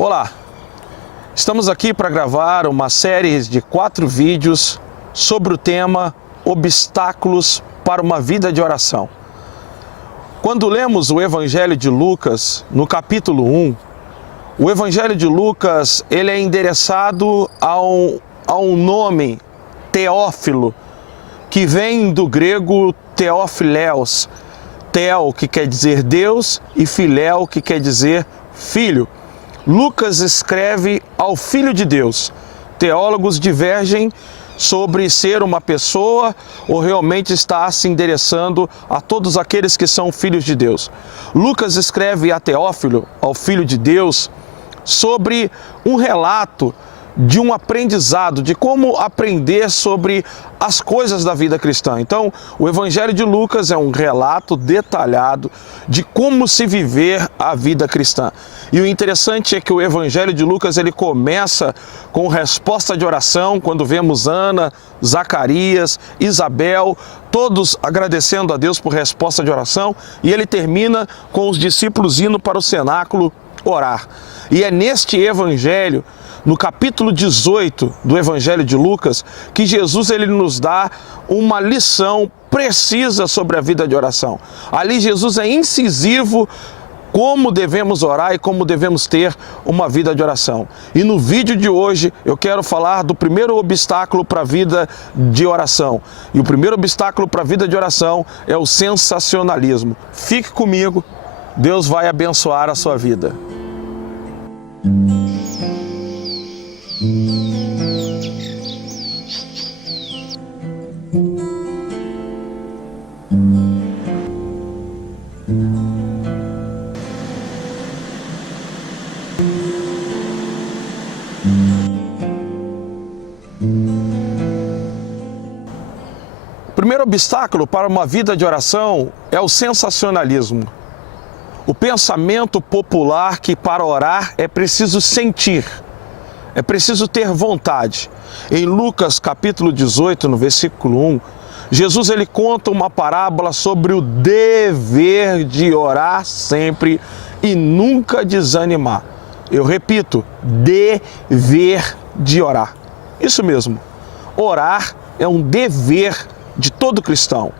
Olá, estamos aqui para gravar uma série de 4 vídeos sobre o tema Obstáculos para uma vida de oração. Quando lemos o Evangelho de Lucas, no capítulo 1, o Evangelho de Lucas ele é endereçado a um nome, Teófilo, que vem do grego Theophileos, Theo, que quer dizer Deus, e Filéu, que quer dizer filho. Lucas escreve ao Filho de Deus. Teólogos divergem sobre ser uma pessoa ou realmente está se endereçando a todos aqueles que são filhos de Deus. Lucas escreve a Teófilo, ao Filho de Deus, sobre um relato de um aprendizado, de como aprender sobre as coisas da vida cristã. Então, o Evangelho de Lucas é um relato detalhado de como se viver a vida cristã. E o interessante é que o Evangelho de Lucas ele começa com resposta de oração, quando vemos Ana, Zacarias, Isabel, todos agradecendo a Deus por resposta de oração, e ele termina com os discípulos indo para o cenáculo orar. E é neste Evangelho, no capítulo 18 do Evangelho de Lucas, que Jesus ele nos dá uma lição precisa sobre a vida de oração. Ali Jesus é incisivo como devemos orar e como devemos ter uma vida de oração. E no vídeo de hoje eu quero falar do primeiro obstáculo para a vida de oração. E o primeiro obstáculo para a vida de oração é o sensacionalismo. Fique comigo, Deus vai abençoar a sua vida. O primeiro obstáculo para uma vida de oração é o sensacionalismo. O pensamento popular que para orar é preciso sentir, é preciso ter vontade. Em Lucas capítulo 18, no versículo 1, Jesus ele conta uma parábola sobre o dever de orar sempre e nunca desanimar. Eu repito, dever de orar. Isso mesmo, orar é um dever de todo cristão.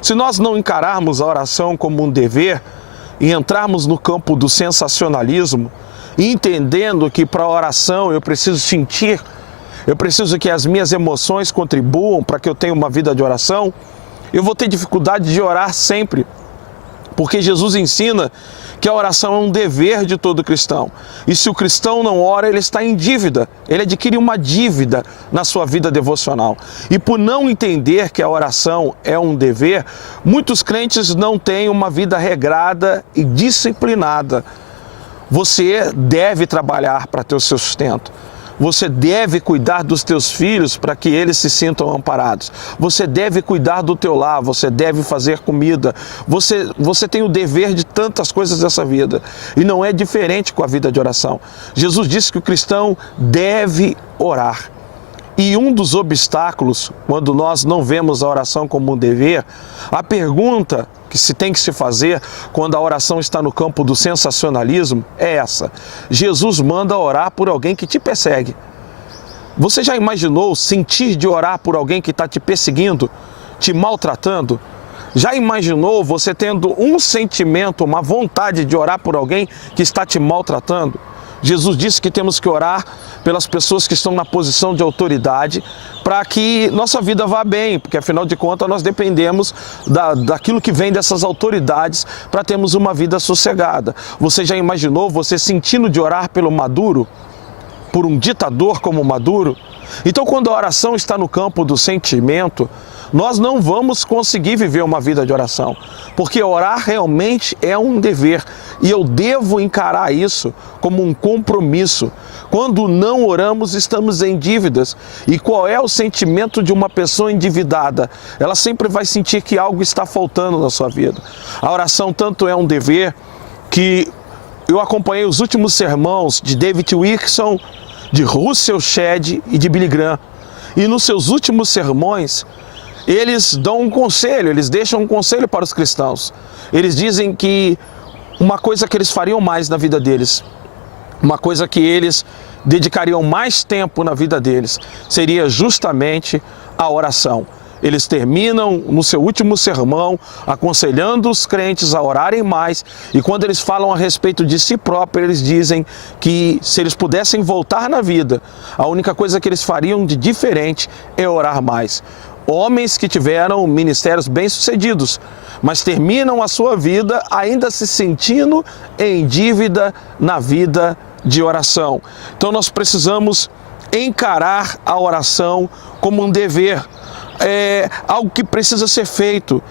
Se nós não encararmos a oração como um dever e entrarmos no campo do sensacionalismo, entendendo que para a oração eu preciso sentir, eu preciso que as minhas emoções contribuam para que eu tenha uma vida de oração, eu vou ter dificuldade de orar sempre, porque Jesus ensina que a oração é um dever de todo cristão. E se o cristão não ora, ele está em dívida, ele adquire uma dívida na sua vida devocional. E por não entender que a oração é um dever, muitos crentes não têm uma vida regrada e disciplinada. Você deve trabalhar para ter o seu sustento. Você deve cuidar dos teus filhos para que eles se sintam amparados. Você deve cuidar do teu lar, você deve fazer comida. Você tem o dever de tantas coisas dessa vida. E não é diferente com a vida de oração. Jesus disse que o cristão deve orar. E um dos obstáculos, quando nós não vemos a oração como um dever, a pergunta que se tem que se fazer quando a oração está no campo do sensacionalismo é essa: Jesus manda orar por alguém que te persegue. Você já imaginou sentir de orar por alguém que está te perseguindo, te maltratando? Já imaginou você tendo um sentimento, uma vontade de orar por alguém que está te maltratando? Jesus disse que temos que orar pelas pessoas que estão na posição de autoridade para que nossa vida vá bem, porque afinal de contas nós dependemos daquilo que vem dessas autoridades para termos uma vida sossegada. Você já imaginou você sentindo de orar pelo Maduro, por um ditador como Maduro? Então, quando a oração está no campo do sentimento, nós não vamos conseguir viver uma vida de oração, porque orar realmente é um dever e eu devo encarar isso como um compromisso. Quando não oramos, estamos em dívidas. E qual é o sentimento de uma pessoa endividada? Ela sempre vai sentir que algo está faltando na sua vida. A oração tanto é um dever que eu acompanhei os últimos sermões de David Wilkerson, de Russell Shedd e de Billy Graham. E nos seus últimos sermões, eles dão um conselho, eles deixam um conselho para os cristãos. Eles dizem que uma coisa que eles fariam mais na vida deles uma coisa que eles dedicariam mais tempo na vida deles seria justamente a oração. Eles terminam no seu último sermão aconselhando os crentes a orarem mais, e quando eles falam a respeito de si próprios, eles dizem que se eles pudessem voltar na vida, a única coisa que eles fariam de diferente é orar mais. Homens que tiveram ministérios bem-sucedidos, mas terminam a sua vida ainda se sentindo em dívida na vida de oração. Então nós precisamos encarar a oração como um dever, algo que precisa ser feito.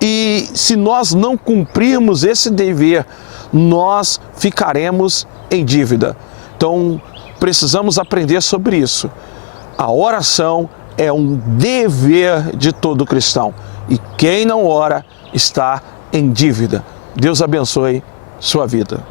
E se nós não cumprirmos esse dever, nós ficaremos em dívida. Então precisamos aprender sobre isso. A oração é um dever de todo cristão. E quem não ora está em dívida. Deus abençoe sua vida.